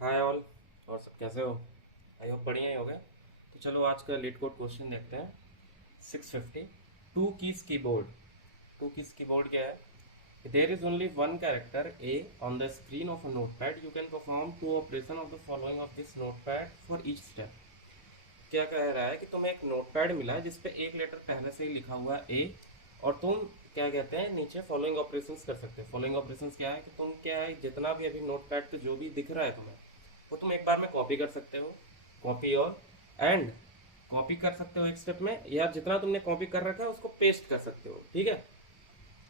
Hi all. और सब कैसे हो? आई होप बढ़िया ही हो गए। तो चलो आज का लीड कोड क्वेश्चन देखते हैं। 650 two keys keyboard. Two keys keyboard क्या है? There is only one character A on the screen of a notepad. You can perform two operation of the following of this notepad for each step. क्या कह रहा है कि तुम्हें एक notepad मिला है जिसपे एक लेटर पहले से ही लिखा हुआ है ए, और तुम क्या कहते हैं नीचे फॉलोइंग ऑपरेशंस कर सकते हो। फॉलोइंग ऑपरेशंस क्या है कि तुम क्या है जितना भी अभी नोटपैड पे जो भी दिख रहा है तुम्हें, वो तुम एक बार में कॉपी कर सकते हो। कॉपी और एंड कॉपी कर सकते हो एक स्टेप में, या जितना तुमने कॉपी कर रखा है उसको पेस्ट कर सकते हो। ठीक है,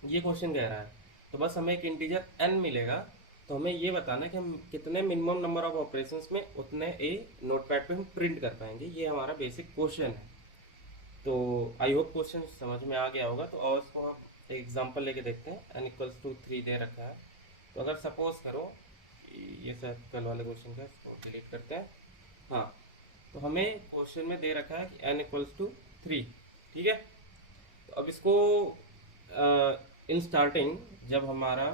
ये क्वेश्चन कह रहा है। तो बस हमें एक इंटीजर n मिलेगा, तो हमें ये बताना है कि हम कितने मिनिमम नंबर ऑफ ऑपरेशंस में उतने ए नोटपैड पे हम प्रिंट कर पाएंगे। ये हमारा बेसिक क्वेश्चन है। तो आई होप क्वेश्चन समझ में आ गया होगा। तो और इसको हम एक एग्जांपल लेके देखते हैं। n इक्वल्स टू 3 दे रखा है। तो अगर सपोज करो, ये सब कल वाले क्वेश्चन का, इसको डिलीट करते हैं। हाँ, तो हमें क्वेश्चन में दे रखा है कि n इक्वल्स टू 3। ठीक है, तो अब इसको इन स्टार्टिंग जब हमारा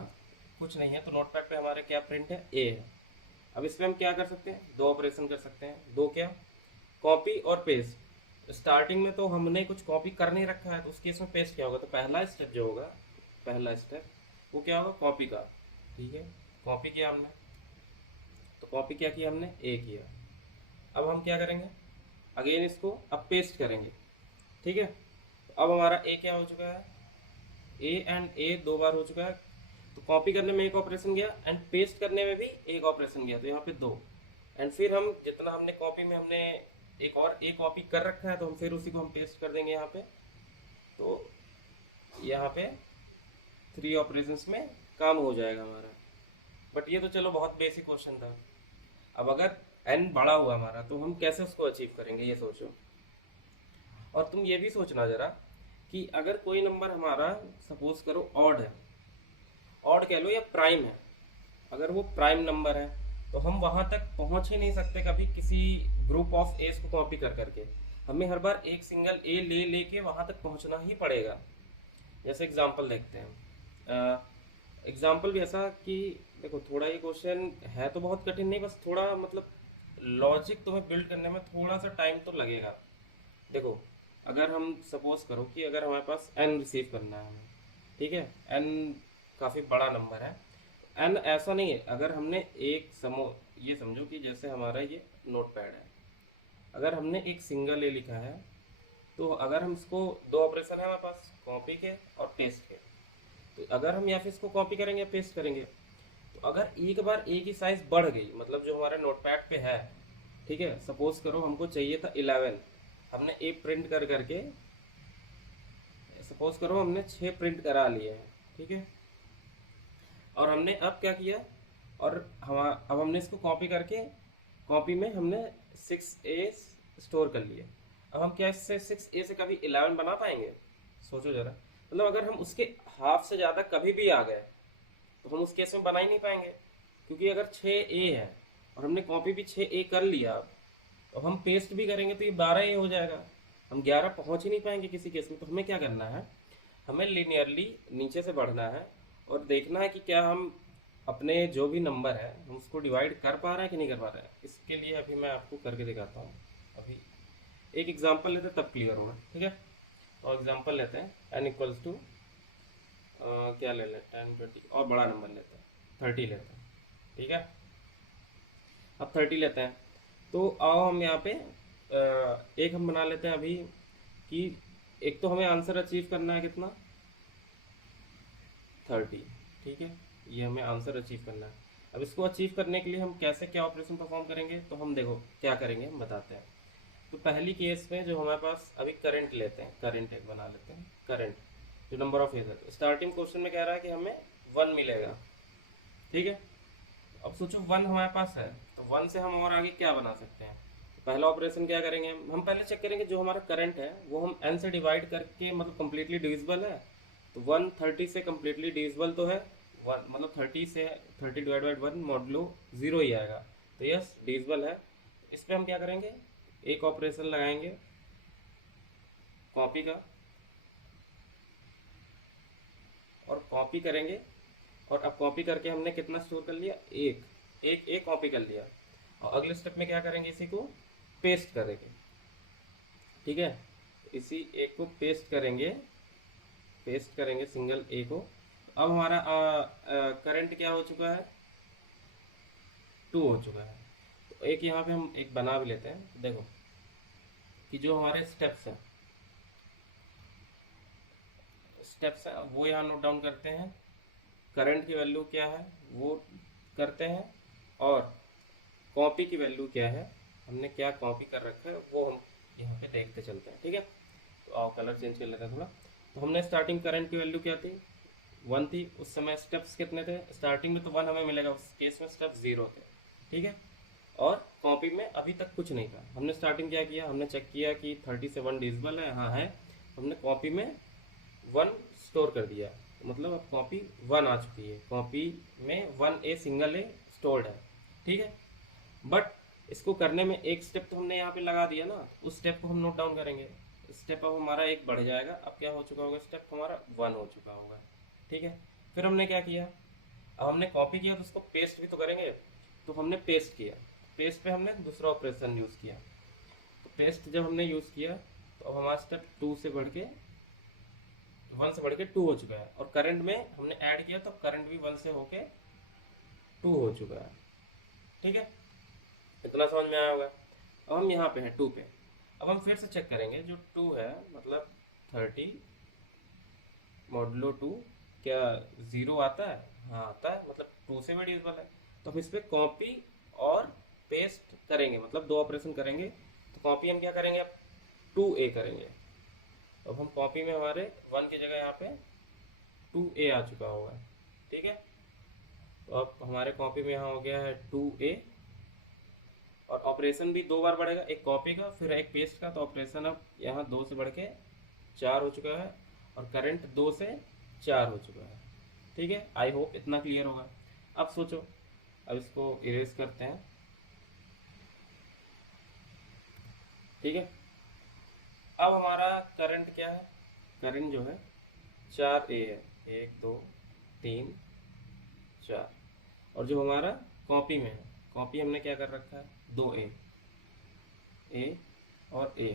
कुछ नहीं है तो नोटपैड पे हमारे क्या प्रिंट है, ए है। अब इसमें हम क्या कर सकते हैं, दो ऑपरेशन कर सकते हैं। दो क्या, कॉपी और पेस्ट। स्टार्टिंग में तो हमने कुछ कॉपी कर नहीं रखा है, तो उस केस में पेस्ट क्या होगा, तो पहला स्टेप जो होगा, पहला स्टेप वो क्या होगा, कॉपी का। ठीक है, कॉपी किया हमने, तो कॉपी क्या किया हमने, ए किया। अब हम क्या करेंगे, अगेन इसको अब पेस्ट करेंगे। ठीक है, तो अब हमारा ए क्या हो चुका है, ए एंड ए दो बार हो चुका है। तो कॉपी करने में एक ऑपरेशन गया एंड पेस्ट करने में भी एक ऑपरेशन गया, तो यहाँ पे दो। एंड फिर हम जितना हमने कॉपी में हमने एक और ए कॉपी कर रखा है, तो हम फिर उसी को हम पेस्ट कर देंगे यहाँ पे। तो यहाँ पे 3 ऑपरेशंस में काम हो जाएगा हमारा। बट ये तो चलो बहुत बेसिक क्वेश्चन था। अब अगर एन बड़ा हुआ हमारा, तो हम कैसे उसको अचीव करेंगे, ये सोचो। और तुम ये भी सोचना जरा कि अगर कोई नंबर हमारा सपोज करो ऑड है, ऑड कह लो या प्राइम है, अगर वो प्राइम नंबर है, तो हम वहां तक पहुंच ही नहीं सकते कभी किसी ग्रुप ऑफ एस को कॉपी कर करके। हमें हर बार एक सिंगल ए ले लेके वहां तक पहुंचना ही पड़ेगा। जैसे एग्जांपल देखते हैं। एग्जांपल भी ऐसा कि देखो, थोड़ा ये क्वेश्चन है तो बहुत कठिन नहीं, बस थोड़ा मतलब लॉजिक तुम्हें बिल्ड करने में थोड़ा सा टाइम तो लगेगा। देखो, अगर हम सपोज करो कि अगर हमारे पास एन रिसीव करना है हमें, ठीक है, एन काफ़ी बड़ा नंबर है। एन ऐसा नहीं है, अगर हमने एक ये समझो कि जैसे हमारा ये नोट पैड है, अगर हमने एक सिंगल ए लिखा है, तो अगर हम इसको दो ऑपरेशन है हमारे पास, कॉपी के और पेस्ट के। तो अगर हम या फिर इसको कॉपी करेंगे या पेस्ट करेंगे, तो अगर एक बार ए की साइज बढ़ गई, मतलब जो हमारे नोटपैड पे है, ठीक है, सपोज करो हमको चाहिए था 11, हमने ए प्रिंट कर करके, सपोज करो हमने 6 प्रिंट करा लिए हैं। ठीक है, और हमने अब क्या किया, और हम अब हमने इसको कॉपी करके, कॉपी में हमने 6A स्टोर कर लिए। अब हम क्या इससे 6A से कभी 11 बना पाएंगे? सोचो जरा। मतलब अगर हम उसके हाफ से ज़्यादा कभी भी आ गए, तो हम उस केस में बना ही नहीं पाएंगे। क्योंकि अगर 6A है और हमने कॉपी भी 6A कर लिया, तो हम पेस्ट भी करेंगे तो ये 12A हो जाएगा। हम 11 पहुंच ही नहीं पाएंगे किसी केस में। तो हमें क्या करना है, हमें लिनियरली नीचे से बढ़ना है और देखना है कि क्या हम अपने जो भी नंबर है हम उसको डिवाइड कर पा रहे हैं कि नहीं कर पा रहे हैं। इसके लिए अभी मैं आपको करके दिखाता हूँ। अभी एक एग्जांपल लेते हैं, तब क्लियर होगा। ठीक है, तो एग्जांपल लेते हैं, एन इक्वल्स टू क्या ले लेते हैं, 10 20 और बड़ा नंबर लेते हैं, 30 लेते हैं। ठीक है, अब 30 लेते हैं। तो आओ हम यहाँ पे एक हम बना लेते हैं अभी कि एक तो हमें आंसर अचीव करना है कितना, 30। ठीक है, ये हमें आंसर अचीव करना है। अब इसको अचीव करने के लिए हम कैसे क्या ऑपरेशन परफॉर्म करेंगे, तो हम देखो क्या करेंगे, हम बताते हैं। तो पहली केस में जो हमारे पास अभी करंट लेते हैं, करंट एक बना लेते हैं, करंट जो नंबर ऑफ एज है। तो स्टार्टिंग क्वेश्चन में कह रहा है कि हमें 1 मिलेगा। ठीक है, अब सोचो 1 हमारे पास है, तो 1 से हम और आगे क्या बना सकते हैं। तो पहला ऑपरेशन क्या करेंगे, हम पहले चेक करेंगे जो हमारा करंट है वो हम n से डिवाइड करके मतलब कम्प्लीटली डिविजिबल है। तो 1 30 से कम्प्लीटली डिविजिबल तो है, 1 मतलब 30 से 30 डिवाइड बाई 1 मॉडलो 0 ही आएगा। तो यस, डिविजिबल है। इस पर हम क्या करेंगे, एक ऑपरेशन लगाएंगे कॉपी का, और कॉपी करेंगे। और अब कॉपी करके हमने कितना स्टोर कर लिया, एक एक एक कॉपी कर लिया। और अगले स्टेप में क्या करेंगे, इसी को पेस्ट करेंगे। ठीक है, इसी ए को पेस्ट करेंगे सिंगल ए को। अब हमारा करंट क्या हो चुका है, 2 हो चुका है। तो एक यहाँ पे हम एक बना भी लेते हैं। देखो कि जो हमारे स्टेप्स है वो यहाँ नोट डाउन करते हैं, करंट की वैल्यू क्या है वो करते हैं, और कॉपी की वैल्यू क्या है, हमने क्या कॉपी कर रखा है वो हम यहाँ पे देखते चलते हैं। ठीक है, तो आओ कलर चेंज कर लेते हैं थोड़ा। तो हमने स्टार्टिंग करंट की वैल्यू क्या थी, 1 थी। उस समय स्टेप्स कितने थे, स्टार्टिंग में तो 1 हमें मिलेगा, उस केस में स्टेप 0 थे। ठीक है, और कॉपी में अभी तक कुछ नहीं था। हमने स्टार्टिंग क्या किया, हमने चेक किया कि 37 डिजिबल है, हाँ है। हमने कॉपी में 1 स्टोर कर दिया, मतलब अब कॉपी 1 आ चुकी है, कॉपी में 1A सिंगल ए स्टोर्ड है। ठीक है, बट इसको करने में एक स्टेप तो हमने यहाँ पे लगा दिया ना, उस स्टेप को हम नोट डाउन करेंगे। स्टेप अब हमारा एक बढ़ जाएगा। अब क्या हो चुका होगा, स्टेप हमारा 1 हो चुका होगा। ठीक है, फिर हमने क्या किया, अब हमने कॉपी किया तो उसको पेस्ट भी तो करेंगे। तो हमने पेस्ट किया, पेस्ट पे हमने दूसरा ऑपरेशन यूज़ किया। तो पेस्ट जब हमने यूज़ किया तो अब हमारा स्टेप 1 से बढ़ के 2 हो चुका है। और करंट में हमने ऐड किया तो करंट भी 1 से होके 2 हो चुका है। ठीक है, इतना समझ में आया होगा। अब हम यहाँ पे हैं 2 पे। अब हम फिर से चेक करेंगे, जो 2 है मतलब 30 मॉडुलो 2 क्या 0 आता है, हाँ आता है, मतलब 2 से बड़ी डिजिबल है। तो हम इस पर कॉपी और पेस्ट करेंगे, मतलब 2 ऑपरेशन करेंगे। तो कॉपी हम क्या करेंगे, अब 2A करेंगे। अब हम कॉपी में हमारे 1 की जगह यहाँ पे 2A आ चुका होगा। ठीक है, तो अब हमारे कॉपी में यहाँ हो गया है 2A, और ऑपरेशन भी 2 बार बढ़ेगा, एक कॉपी का फिर एक पेस्ट का। तो ऑपरेशन अब यहाँ 2 से बढ़ के 4 हो चुका है, और करंट 2 से 4 हो चुका है। ठीक है, आई होप इतना क्लियर होगा। अब सोचो, अब इसको इरेज करते हैं। ठीक है, अब हमारा करंट क्या है, करंट जो है 4A है, 1 2 3 4। और जो हमारा कॉपी में है, कॉपी हमने क्या कर रखा है 2A, A और A।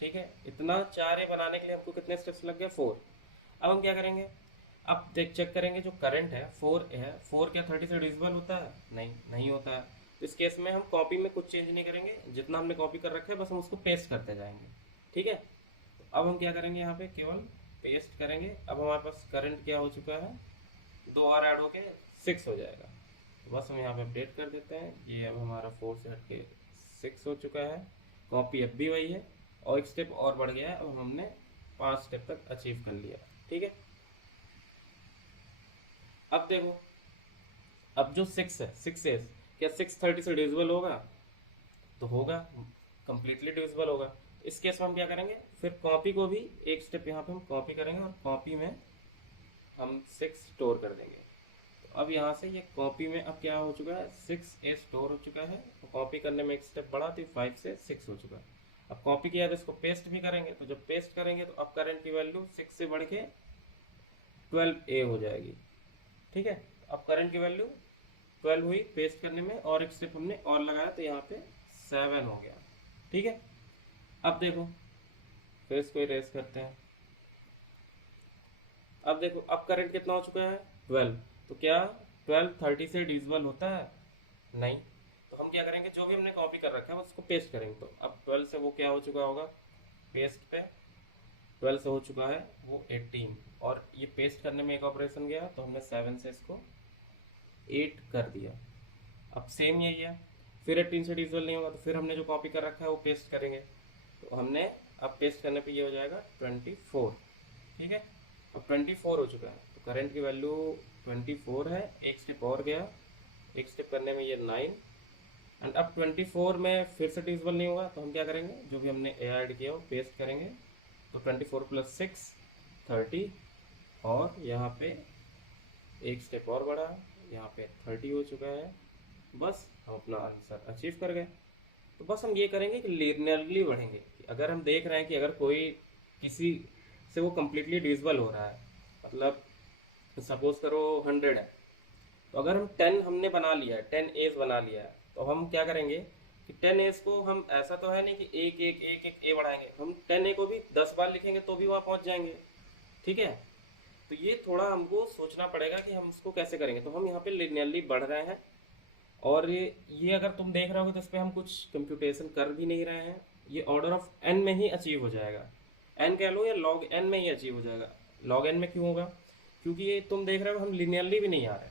ठीक है, इतना 4A बनाने के लिए हमको कितने स्टेप्स लग गए, 4। अब हम क्या करेंगे, अब देख चेक करेंगे जो करंट है 4A है, 4 क्या 30 से डिविजिबल होता है, नहीं होता है। तो इस केस में हम कॉपी में कुछ चेंज नहीं करेंगे, जितना हमने कॉपी कर रखा है बस हम उसको पेस्ट करते जाएंगे। ठीक है, तो अब हम क्या करेंगे, यहाँ पे केवल पेस्ट करेंगे। अब हमारे पास करंट क्या हो चुका है, 2 और ऐड होके 6 हो जाएगा। तो बस हम यहाँ पे अपडेट कर देते हैं, ये अब हमारा 4 से हट के 6 हो चुका है। कॉपी अब भी वही है, और एक स्टेप और बढ़ गया है। अब हमने 5 स्टेप तक अचीव कर लिया। ठीक है, अब देखो, अब जो 6 है, 6 क्या 630 से डिविजिबल होगा, तो होगा, कंप्लीटली डिविजिबल होगा। इस केस में हम क्या करेंगे, फिर कॉपी को भी एक स्टेप यहाँ पे हम कॉपी करेंगे, और कॉपी में हम 6 स्टोर कर देंगे। तो अब यहाँ से ये कॉपी में अब क्या हो चुका है, 6A स्टोर हो चुका है। तो कॉपी करने में एक स्टेप बढ़ा, तो 5 से 6 हो चुका है। अब कॉपी किया तो इसको पेस्ट भी करेंगे, तो जब पेस्ट करेंगे तो अब करंट की वैल्यू 6 से बढ़ के 12A हो जाएगी। ठीक है, अब करंट की वैल्यू 12 हुई पेस्ट करने में, और एक स्टेप हमने और लगाया तो यहाँ पे 7 हो गया। ठीक है, अब देखो, फिर इसको इरेज करते हैं। अब देखो, अब करंट कितना हो चुका है 12। तो क्या 12 30 से डिविजिबल होता है, नहीं। तो हम क्या करेंगे, जो भी हमने कॉपी कर रखा है उसको पेस्ट करेंगे। तो अब 12 से वो क्या हो चुका होगा, पेस्ट पे 12 से हो चुका है वो 18, और ये पेस्ट करने में एक ऑपरेशन गया, तो हमने 7 से इसको 8 कर दिया। अब सेम यही है, फिर 18 से डिविजिबल नहीं होगा, तो फिर हमने जो कॉपी कर रखा है वो पेस्ट करेंगे। तो हमने अब पेस्ट करने पे ये हो जाएगा 24। ठीक है, अब 24 हो चुका है। तो करंट की वैल्यू 24 है, एक स्टेप और गया, एक स्टेप करने में ये 9। एंड अब 24 में फिर से डिविजिबल नहीं होगा, तो हम क्या करेंगे, जो भी हमने ए ऐड किया वो पेस्ट करेंगे। तो 24 + 6 30, और यहाँ पे एक स्टेप और बढ़ा, यहाँ पे 30 हो चुका है। बस हम अपना आंसर अचीव कर गए। तो बस हम ये करेंगे कि लीनियरली बढ़ेंगे, कि अगर हम देख रहे हैं कि अगर कोई किसी से वो कम्प्लीटली डिविजिबल हो रहा है, मतलब सपोज करो 100 है, तो अगर हम 10 हमने बना लिया है, 10 एज बना लिया है, तो हम क्या करेंगे कि 10 एज को हम, ऐसा तो है नहीं कि एक एक एक एक ए बढ़ाएंगे, हम 10 ए को भी 10 बार लिखेंगे तो भी वहाँ पहुँच जाएंगे। ठीक है, तो ये थोड़ा हमको सोचना पड़ेगा कि हम इसको कैसे करेंगे। तो हम यहाँ पे लिनियरली बढ़ रहे हैं, और ये अगर तुम देख रहे हो तो इस पर हम कुछ कंप्यूटेशन कर भी नहीं रहे हैं, ये ऑर्डर ऑफ एन में ही अचीव हो जाएगा, एन कह लो या लॉग एन में ही अचीव हो जाएगा। लॉग एन में क्यों होगा, क्योंकि ये तुम देख रहे हो हम लिनियरली भी नहीं आ रहे,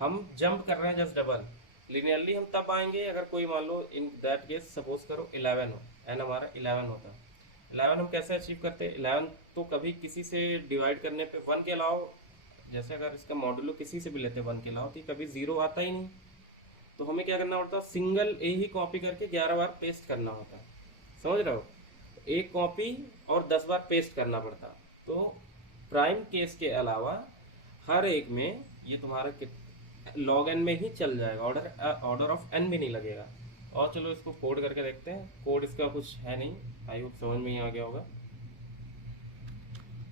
हम जंप कर रहे हैं जस्ट डबल। लिनियरली हम तब आएंगे अगर कोई मान लो इन दैट केस सपोज करो 11 हो, एन हमारा 11 होता है। 11 हम कैसे अचीव करते हैं, 11 तो कभी किसी से डिवाइड करने पे 1 के अलावा, जैसे अगर इसका मॉडुलो किसी से भी लेते हैं 1 के अलावा, तो कभी 0 आता ही नहीं। तो हमें क्या करना पड़ता है, सिंगल ए ही कॉपी करके 11 बार पेस्ट करना होता है, समझ रहे हो, एक कॉपी और 10 बार पेस्ट करना पड़ता। तो प्राइम केस के अलावा हर एक में ये तुम्हारा लॉग एन में ही चल जाएगा, ऑर्डर ऑफ एन भी नहीं लगेगा। और चलो इसको कोड करके देखते हैं, कोड इसका कुछ है नहीं, आई होप समझ में ही आ गया होगा।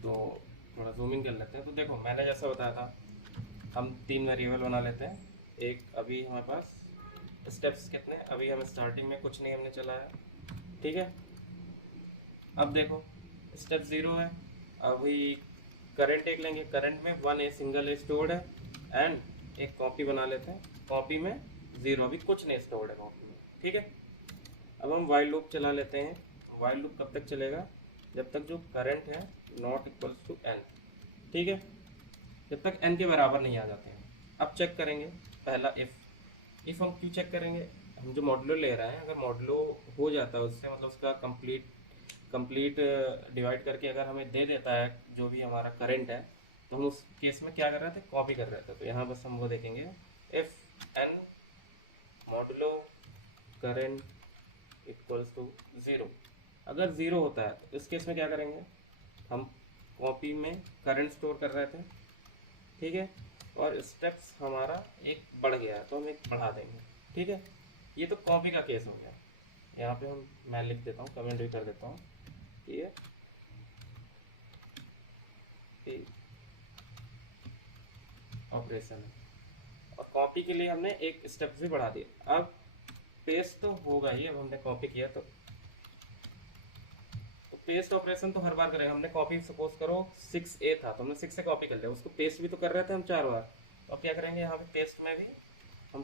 तो थोड़ा जूम इन कर लेते हैं। तो देखो मैंने जैसा बताया था, हम 3 वेरिएबल बना लेते हैं। एक अभी हमारे पास स्टेप्स कितने, अभी हम स्टार्टिंग में कुछ नहीं हमने चलाया, ठीक है। अब देखो स्टेप 0 है, अभी करंट एक लेंगे, करंट में 1 ए सिंगल ए स्टोर्ड है, एंड एक कॉपी बना लेते हैं, कॉपी में 0, अभी कुछ नहीं स्टोर्ड है कॉपी में, ठीक है। अब हम वाइल लूप चला लेते हैं। वाइल लूप कब तक चलेगा, जब तक जो करंट है नॉट इक्वल्स टू एन, ठीक है, जब तक एन के बराबर नहीं आ जाते हैं। अब चेक करेंगे पहला इफ़ हम क्यों चेक करेंगे, हम जो मॉडुलो ले रहे हैं अगर मॉडुलो हो जाता है उससे, मतलब उसका कंप्लीट डिवाइड करके अगर हमें दे देता है जो भी हमारा करंट है, तो हम उस केस में क्या कर रहे थे, कॉपी कर रहे थे। तो यहाँ बस हम वो देखेंगे if N modulo current equals to 0, अगर 0 होता है तो इस केस में क्या करेंगे, हम कॉपी में करंट स्टोर कर रहे थे, ठीक है, और स्टेप्स हमारा एक बढ़ गया है तो हम एक बढ़ा देंगे, ठीक है। ये तो कॉपी का केस हो गया। यहाँ पे हम, मैं लिख देता हूँ, कमेंट भी कर देता हूँ, ये ऑपरेशन है, और कॉपी के लिए हमने एक स्टेप भी बढ़ा दिया। अब पेस्ट तो होगा ही, अब हमने कॉपी किया तो पेस्ट ऑपरेशन तो हर बार करेंगे। हमने कॉपी सपोज करो 6A था तो हमने 6 से कॉपी कर लिया, उसको पेस्ट भी तो कर रहे थे हम 4 बार। तो अब क्या करेंगे, यहाँ पे पेस्ट में भी हम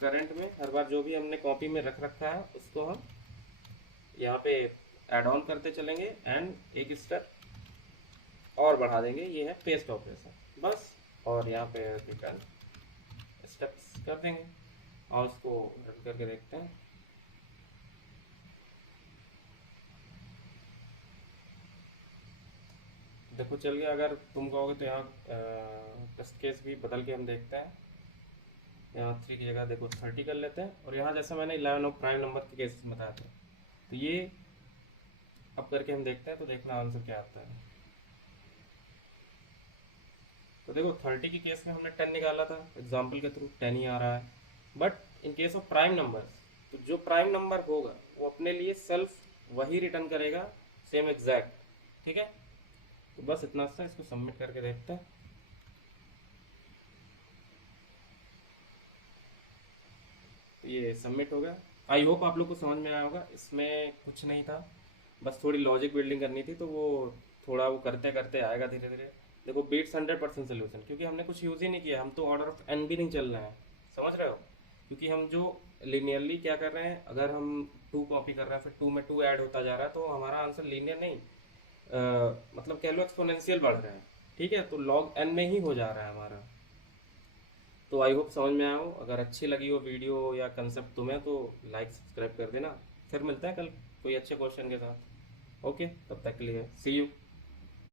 करंट में हर बार जो भी हमने कॉपी में रख रखा है उसको हम यहाँ पे ऐड ऑन करते चलेंगे, एंड एक स्टेप और बढ़ा देंगे, ये है पेस्ट ऑपरेशन बस। और यहाँ पे रिटर्न स्टेप्स कर देंगे, और उसको रन करके देखते हैं। देखो चल गया। अगर तुम कहोगे तो यहाँ टेस्ट केस भी बदल के हम देखते हैं, यहाँ 3 की जगह देखो 30 कर लेते हैं, और यहाँ जैसा मैंने 11 और प्राइम नंबर के केसेस में बताया था, तो ये अब करके हम देखते हैं, तो देखना आंसर क्या आता है। तो देखो 30 के केस में हमने 10 निकाला था, एग्जाम्पल के थ्रू 10 ही आ रहा है। But in case of prime number, तो जो प्राइम नंबर होगा वो अपने लिए सेल्फ वही रिटर्न करेगा, सेम एग्जैक्ट, ठीक है। तो बस इतना सा, इसको सबमिट करके देखते हैं। तो ये सबमिट हो गया। आई होप आप लोग को समझ में आया होगा, इसमें कुछ नहीं था, बस थोड़ी लॉजिक बिल्डिंग करनी थी, तो वो थोड़ा वो करते करते आएगा धीरे धीरे। देखो बीट्स 100% सोल्यूशन, क्योंकि हमने कुछ यूज़ ही नहीं किया, हम तो ऑर्डर ऑफ एन भी नहीं चल रहे हैं, समझ रहे हो। क्योंकि हम जो लिनियरली क्या कर रहे हैं, अगर हम 2 कॉपी कर रहे हैं फिर 2 में 2 ऐड होता जा रहा है, तो हमारा आंसर लीनियर नहीं, मतलब कह लो एक्सपोनेंशियल बढ़ रहा है, ठीक है। तो लॉग एन में ही हो जा रहा है हमारा। तो आई होप समझ में आया हो। अगर अच्छी लगी हो वीडियो या कंसेप्ट तुम्हें, तो लाइक सब्सक्राइब कर देना। फिर मिलते हैं कल कोई अच्छे क्वेश्चन के साथ। ओके, तब तक के लिए सी यू।